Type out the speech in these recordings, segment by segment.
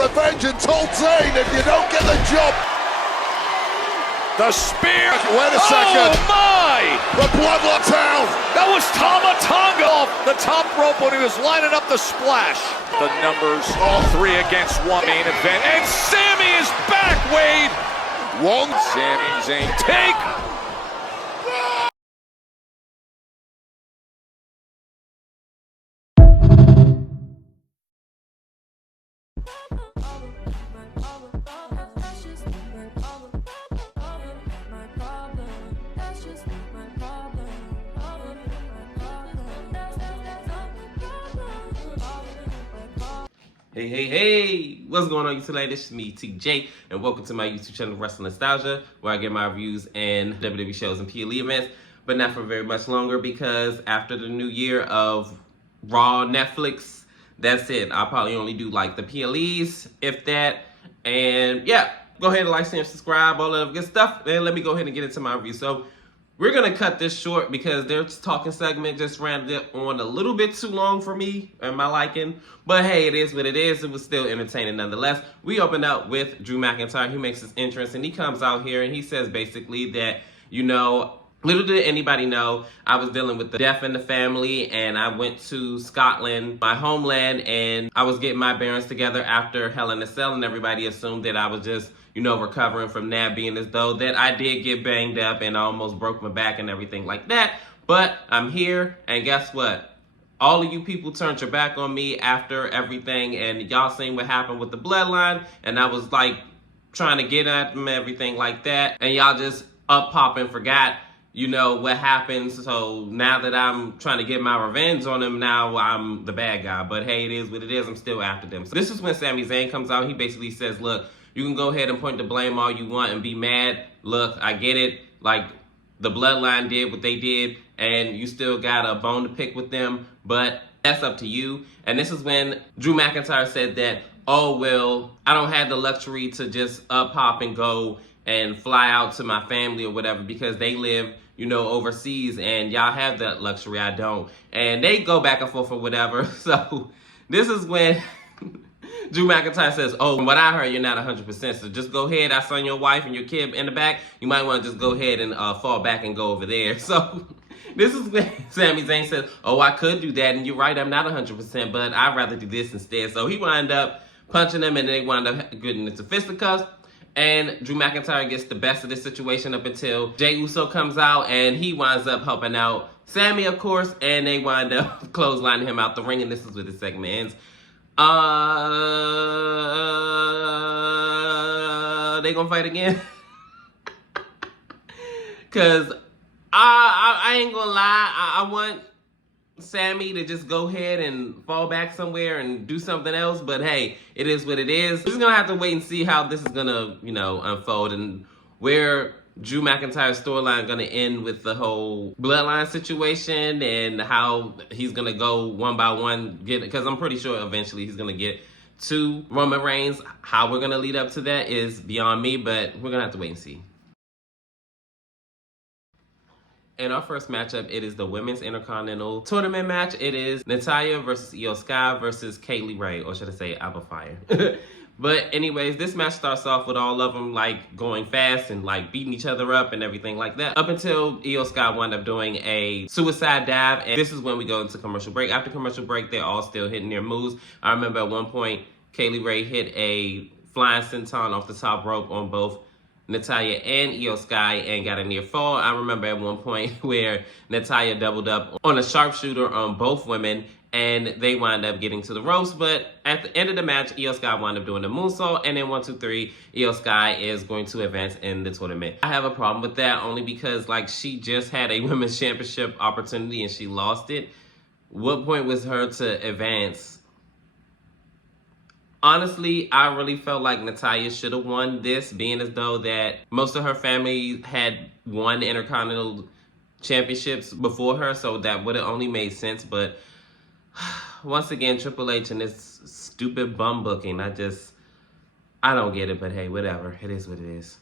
revenge and told Zayn, if you don't get the job. The spear. Wait a second. Oh my! The bloodline town. That was Tama Tonga off the top rope when he was lining up the splash. The numbers, all 3 against 1 main event. And Sami is back, Wade. One. Sami Zayn take. Hey, what's going on YouTube? This is me, TJ, and welcome to my YouTube channel, Wrestling Nostalgia, where I get my reviews and WWE shows and PLE events, but not for very much longer because after the new year of Raw, Netflix, that's it. I'll probably only do like the PLEs, if that, and yeah, go ahead and like, share, and subscribe, all that good stuff, and let me go ahead and get into my review. So, we're going to cut this short because their talking segment just ran on a little bit too long for me and my liking. But hey, it is what it is. It was still entertaining nonetheless. We opened up with Drew McIntyre. He makes his entrance and he comes out here and he says basically that, you know, little did anybody know, I was dealing with the death in the family and I went to Scotland, my homeland, and I was getting my bearings together after Hell in a Cell, and everybody assumed that I was just, you know, recovering from that, being as though that I did get banged up and I almost broke my back and everything like that. But I'm here, and guess what? All of you people turned your back on me after everything, and y'all seen what happened with the bloodline, and I was like trying to get at them, everything like that, and y'all just up pop and forgot, you know, what happens. So now that I'm trying to get my revenge on them, now I'm the bad guy. But hey, it is what it is. I'm still after them. So this is when Sami Zayn comes out. He basically says, look, you can go ahead and point the blame all you want and be mad. Look, I get it. Like, the bloodline did what they did, and you still got a bone to pick with them, but that's up to you. And this is when Drew McIntyre said that, oh, well, I don't have the luxury to just up, hop, and go and fly out to my family or whatever because they live, you know, overseas, and y'all have that luxury. I don't. And they go back and forth or whatever. So this is when Drew McIntyre says, oh, from what I heard, you're not 100%, so just go ahead. I saw your wife and your kid in the back. You might want to just go ahead and fall back and go over there. So this is when Sami Zayn says, oh, I could do that, and you're right, I'm not 100%, but I'd rather do this instead. So he wound up punching them, and they wound up getting into fisticuffs. And Drew McIntyre gets the best of this situation up until Jey Uso comes out, and he winds up helping out Sami, of course, and they wind up clotheslining him out the ring, and this is where the segment ends. They gonna fight again? Cause I ain't gonna lie, I want Sami to just go ahead and fall back somewhere and do something else, but hey, it is what it is. We're just gonna have to wait and see how this is gonna, you know, unfold and where Drew McIntyre's storyline gonna end with the whole bloodline situation and how he's gonna go one by one, because I'm pretty sure eventually he's gonna get to Roman Reigns. How we're gonna lead up to that is beyond me, but we're gonna have to wait and see. In our first matchup, it is the Women's Intercontinental Tournament match. It is Natalya versus Io Sky versus Kaylee Ray, or should I say Alba Fire. But anyways, this match starts off with all of them like going fast and like beating each other up and everything like that. Up until Io Sky wound up doing a suicide dive, and this is when we go into commercial break. After commercial break, they're all still hitting their moves. I remember at one point, Kaylee Ray hit a flying senton off the top rope on both Natalya and Io Sky and got a near fall. I remember at one point where Natalya doubled up on a sharpshooter on both women and they wind up getting to the ropes, but at the end of the match, Io Sky wound up doing the moonsault, and then 1, 2, 3, Io Sky is going to advance in the tournament. I have a problem with that only because like she just had a women's championship opportunity and she lost it. What point was her to advance? Honestly, I really felt like Natalya should have won this, being as though that most of her family had won Intercontinental Championships before her, so that would have only made sense. But once again, Triple H and this stupid bum booking, I don't get it, but hey, whatever. It is what it is.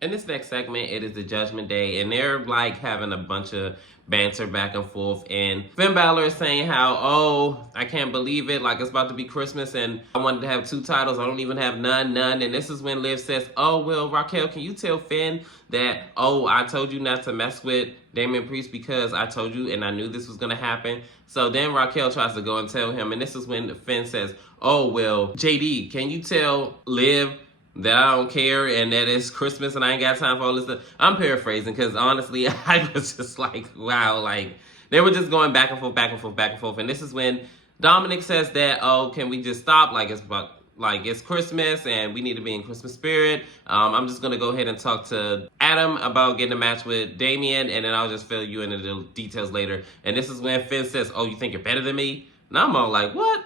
In this next segment, it is the Judgment Day, and they're like having a bunch of banter back and forth. And Finn Balor is saying how, oh, I can't believe it, like it's about to be Christmas and I wanted to have 2 titles, I don't even have none. And this is when Liv says, oh, well, Raquel, can you tell Finn that, oh, I told you not to mess with Damian Priest because I told you and I knew this was going to happen. So then Raquel tries to go and tell him, and this is when Finn says, oh, well, JD, can you tell Liv that I don't care and that it's Christmas and I ain't got time for all this stuff? I'm paraphrasing because honestly, I was just like, wow, like they were just going back and forth, back and forth, back and forth. And this is when Dominic says that, oh, can we just stop? Like it's Christmas and we need to be in Christmas spirit. I'm just gonna go ahead and talk to Adam about getting a match with Damian, and then I'll just fill you in the details later. And this is when Finn says, oh, you think you're better than me? And I'm all like, what?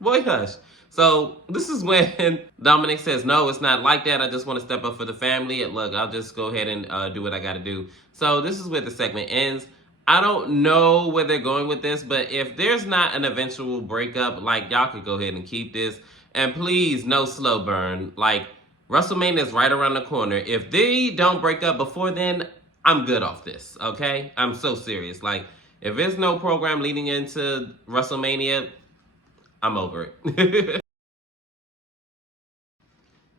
Boy, hush. So this is when Dominic says, no, it's not like that. I just want to step up for the family. And look, I'll just go ahead and do what I got to do. So this is where the segment ends. I don't know where they're going with this, but if there's not an eventual breakup, like, y'all could go ahead and keep this. And please, no slow burn. Like, WrestleMania is right around the corner. If they don't break up before then, I'm good off this, okay? I'm so serious. Like, if there's no program leading into WrestleMania, I'm over it.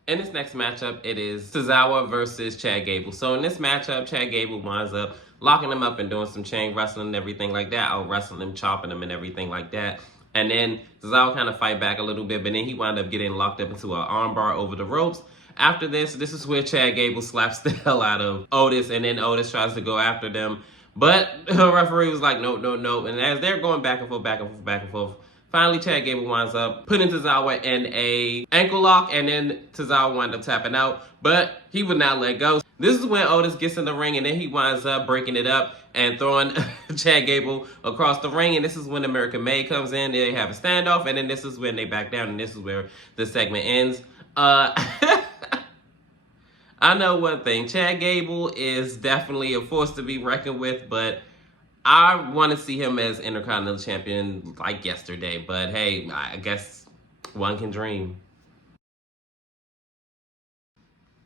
In this next matchup, it is Tazawa versus Chad Gable. So in this matchup, Chad Gable winds up locking him up and doing some chain wrestling and everything like that. I'll wrestle him, chopping him and everything like that. And then Tazawa kind of fight back a little bit, but then he wound up getting locked up into an armbar over the ropes. After this is where Chad Gable slaps the hell out of Otis, and then Otis tries to go after them. But the referee was like, no, no, no. And as they're going back and forth, back and forth, back and forth, finally, Chad Gable winds up putting Tazawa in a ankle lock, and then Tazawa winds up tapping out, but he would not let go. This is when Otis gets in the ring, and then he winds up breaking it up and throwing Chad Gable across the ring, and this is when American May comes in. They have a standoff, and then this is when they back down, and this is where the segment ends. I know one thing. Chad Gable is definitely a force to be reckoned with, but I want to see him as Intercontinental Champion like yesterday, but hey, I guess one can dream.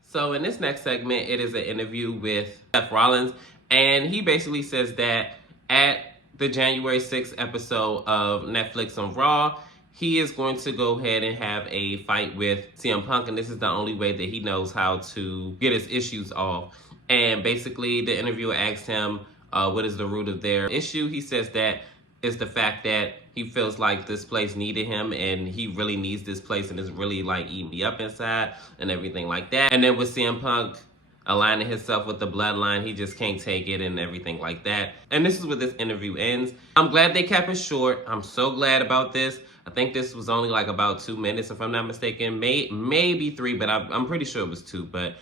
So in this next segment, it is an interview with Seth Rollins, and he basically says that at the January 6th episode of Netflix on Raw, he is going to go ahead and have a fight with CM Punk, and this is the only way that he knows how to get his issues off. And basically, the interviewer asked him, what is the root of their issue? He says that it's the fact that he feels like this place needed him and he really needs this place and it's really like eating me up inside and everything like that. And then with CM Punk aligning himself with the bloodline, he just can't take it and everything like that. And this is where this interview ends. I'm glad they kept it short. I'm so glad about this. I think this was only like about 2 minutes, if I'm not mistaken. Maybe 3, but I'm pretty sure it was 2. But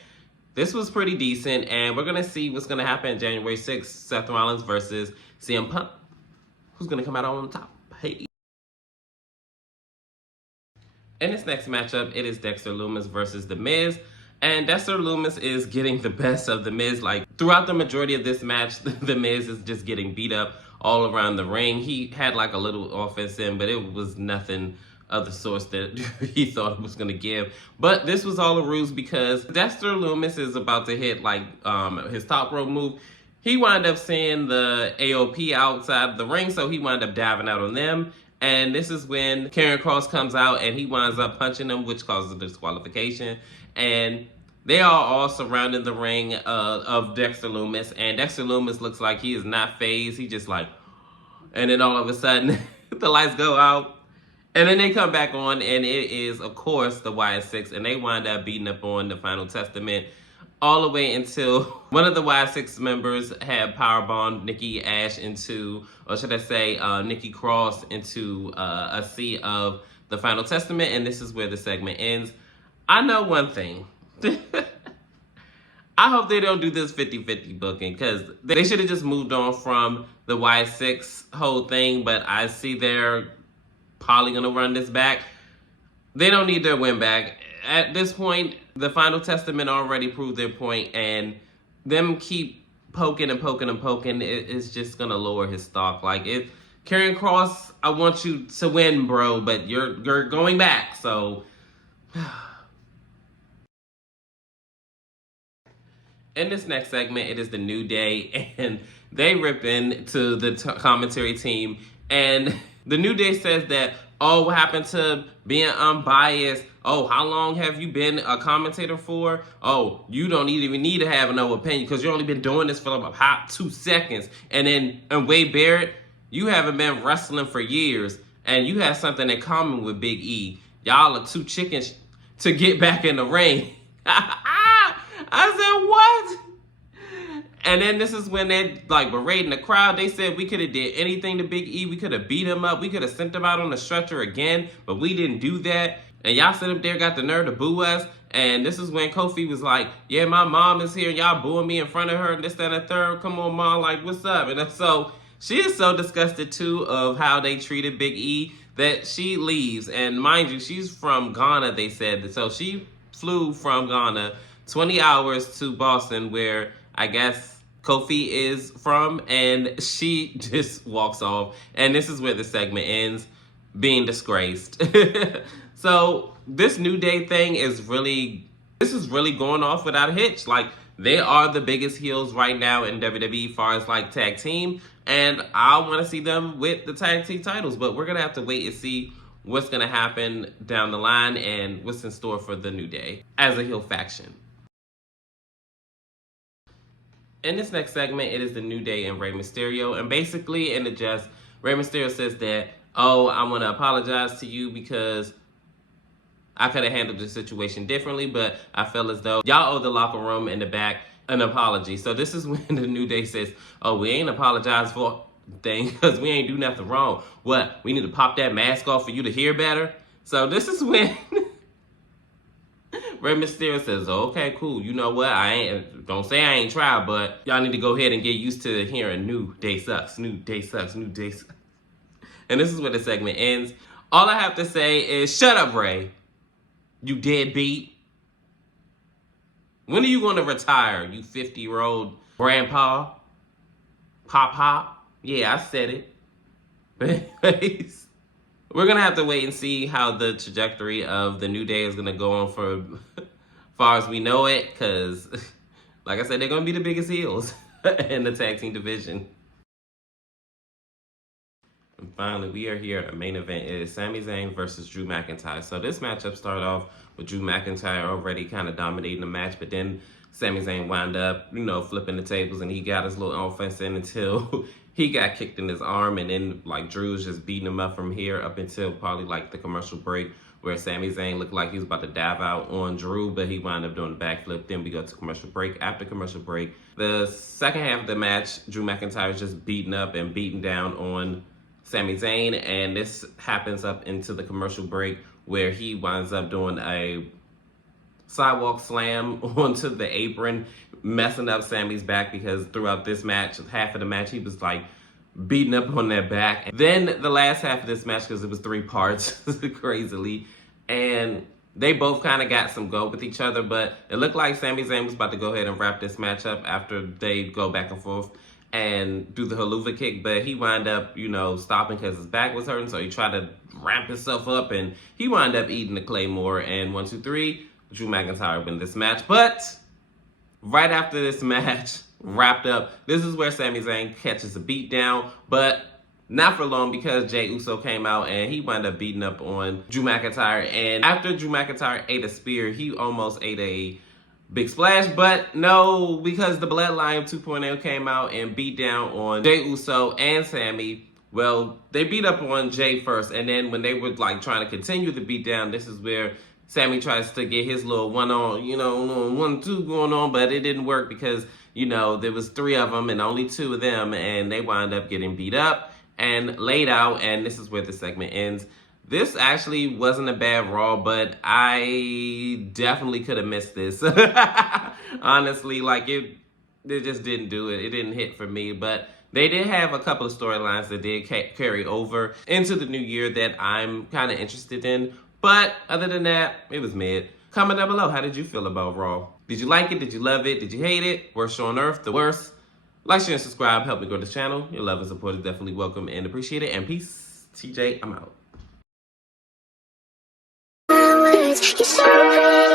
this was pretty decent, and we're going to see what's going to happen January 6th. Seth Rollins versus CM Punk. Who's going to come out on top? Hey. In this next matchup, it is Dexter Lumis versus The Miz. And Dexter Lumis is getting the best of The Miz. Like, throughout the majority of this match, The Miz is just getting beat up all around the ring. He had like a little offense in, but it was nothing of the source that he thought it was going to give. But this was all a ruse because Dexter Lumis is about to hit like his top rope move. He wound up seeing the AOP outside the ring, so he wound up diving out on them. And this is when Karrion Kross comes out and he winds up punching him, which causes a disqualification. And they are all surrounding the ring of Dexter Lumis. And Dexter Lumis looks like he is not phased. He just like, and then all of a sudden the lights go out. And then they come back on, and it is, of course, the Y6, and they wind up beating up on the Final Testament all the way until one of the Y6 members had powerbombed Nikki Ash into, or should I say, Nikki Cross into a sea of the Final Testament, and this is where the segment ends. I know one thing. I hope they don't do this 50-50 booking, because they should have just moved on from the Y6 whole thing, but I see they're probably gonna run this back. They don't need their win back. At this point, the Final Testament already proved their point, and them keep poking and poking and poking, it's just gonna lower his stock. Like, Karrion Kross, I want you to win, bro, but you're going back, so. In this next segment, it is the New Day, and they rip into the commentary team, and the New Day says that, oh, what happened to being unbiased? Oh, how long have you been a commentator for? Oh, you don't even need to have no opinion because you've only been doing this for about 2 seconds. And then Wade Barrett, you haven't been wrestling for years, and you have something in common with Big E. Y'all are two chickens to get back in the ring. I said, what? And then this is when they're like berating the crowd. They said we could have did anything to Big E. We could have beat him up. We could have sent him out on the stretcher again, but we didn't do that. And y'all sit up there, got the nerve to boo us. And this is when Kofi was like, yeah, my mom is here. Y'all booing me in front of her and this, that, and the third. Come on, mom. Like, what's up? And so she is so disgusted, too, of how they treated Big E that she leaves. And mind you, she's from Ghana, they said. So she flew from Ghana 20 hours to Boston, where I guess Kofi is from, and she just walks off. And this is where the segment ends, being disgraced. So this New Day thing is really going off without a hitch. Like, they are the biggest heels right now in WWE as far as like tag team, and I want to see them with the tag team titles, but we're gonna have to wait and see what's gonna happen down the line and what's in store for the New Day as a heel faction. In this next segment, it is the New Day and Rey Mysterio. And basically, in the jest, Rey Mysterio says that, oh, I want to apologize to you because I could have handled the situation differently, but I feel as though y'all owe the locker room in the back an apology. So this is when the New Day says, oh, we ain't apologized for a thing because we ain't do nothing wrong. What? We need to pop that mask off for you to hear better? So this is when Rey Mysterio says, oh, okay, cool. You know what? Don't say I ain't tried, but y'all need to go ahead and get used to hearing New Day sucks, New Day sucks, New Day sucks. And this is where the segment ends. All I have to say is, shut up, Rey. You deadbeat. When are you going to retire, you 50-year-old grandpa? Pop? Yeah, I said it. But anyways, we're going to have to wait and see how the trajectory of the New Day is going to go on for far as we know it. Because, like I said, they're going to be the biggest heels in the tag team division. And finally, we are here at the main event. It is Sami Zayn versus Drew McIntyre. So this matchup started off with Drew McIntyre already kind of dominating the match, but then Sami Zayn wound up, flipping the tables, and he got his little offense in until he got kicked in his arm, and then like Drew was just beating him up from here up until probably like the commercial break, where Sami Zayn looked like he was about to dive out on Drew, but he wound up doing the backflip. Then we go to commercial break. After commercial break, the second half of the match, Drew McIntyre is just beating up and beating down on Sami Zayn, and this happens up into the commercial break where he winds up doing a sidewalk slam onto the apron, messing up Sami's back because throughout this match, half of the match, he was like beating up on their back. And then the last half of this match, because it was 3 parts, crazily, and they both kind of got some go with each other, but it looked like Sami Zayn was about to go ahead and wrap this match up after they go back and forth and do the haluva kick, but he wound up, stopping because his back was hurting, so he tried to ramp himself up, and he wound up eating the Claymore, and 1, 2, 3, Drew McIntyre win this match. But right after this match wrapped up, this is where Sami Zayn catches a beat down, but not for long because Jey Uso came out, and he wound up beating up on Drew McIntyre, and after Drew McIntyre ate a spear, he almost ate a big splash, but no, because the Bloodline 2.0 came out and beat down on Jey Uso and Sami. Well, they beat up on Jey first, and then when they were like trying to continue the beat down, this is where Sami tries to get his little 1-2 going on, but it didn't work because, there was 3 of them and only 2 of them, and they wound up getting beat up and laid out, and this is where the segment ends. This actually wasn't a bad Raw, but I definitely could have missed this. Honestly, like it just didn't do it. It didn't hit for me, but they did have a couple of storylines that did carry over into the new year that I'm kind of interested in. But other than that, it was mid. Comment down below, how did you feel about Raw? Did you like it? Did you love it? Did you hate it? Worst show on earth, the worst? Like, share, and subscribe. Help me grow this channel. Your love and support is definitely welcome and appreciated. And peace. TJ, I'm out. You're so pretty.